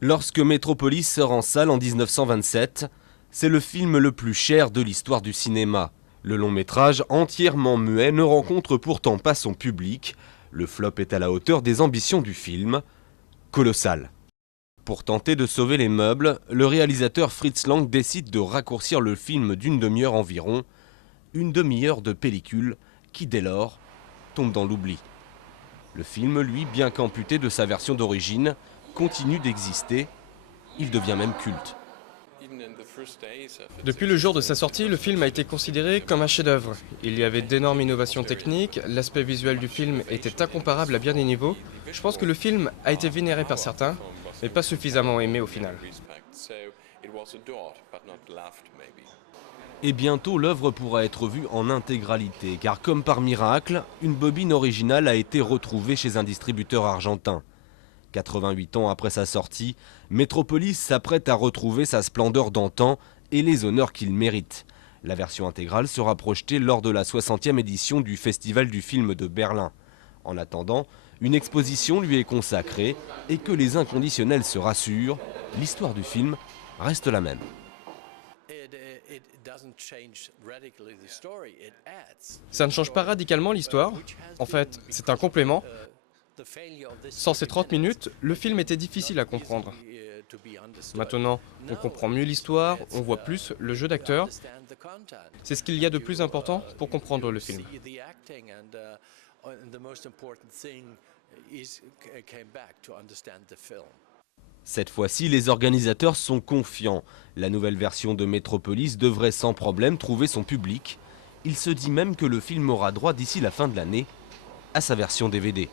Lorsque Metropolis sort en salle en 1927, c'est le film le plus cher de l'histoire du cinéma. Le long métrage, entièrement muet, ne rencontre pourtant pas son public. Le flop est à la hauteur des ambitions du film. Colossal. Pour tenter de sauver les meubles, le réalisateur Fritz Lang décide de raccourcir le film d'une demi-heure environ. Une demi-heure de pellicule qui, dès lors, tombe dans l'oubli. Le film, lui, bien qu'amputé de sa version d'origine, continue d'exister. Il devient même culte. Depuis le jour de sa sortie, le film a été considéré comme un chef-d'œuvre. Il y avait d'énormes innovations techniques, l'aspect visuel du film était incomparable à bien des niveaux. Je pense que le film a été vénéré par certains, mais pas suffisamment aimé au final. Et bientôt, l'œuvre pourra être vue en intégralité, car comme par miracle, une bobine originale a été retrouvée chez un distributeur argentin. 88 ans après sa sortie, Metropolis s'apprête à retrouver sa splendeur d'antan et les honneurs qu'il mérite. La version intégrale sera projetée lors de la 60e édition du Festival du film de Berlin. En attendant, une exposition lui est consacrée et que les inconditionnels se rassurent, l'histoire du film reste la même. Ça ne change pas radicalement l'histoire. En fait, c'est un complément. Sans ces 30 minutes, le film était difficile à comprendre. Maintenant, on comprend mieux l'histoire, on voit plus le jeu d'acteurs. C'est ce qu'il y a de plus important pour comprendre le film. Cette fois-ci, les organisateurs sont confiants. La nouvelle version de Metropolis devrait sans problème trouver son public. Il se dit même que le film aura droit d'ici la fin de l'année à sa version DVD.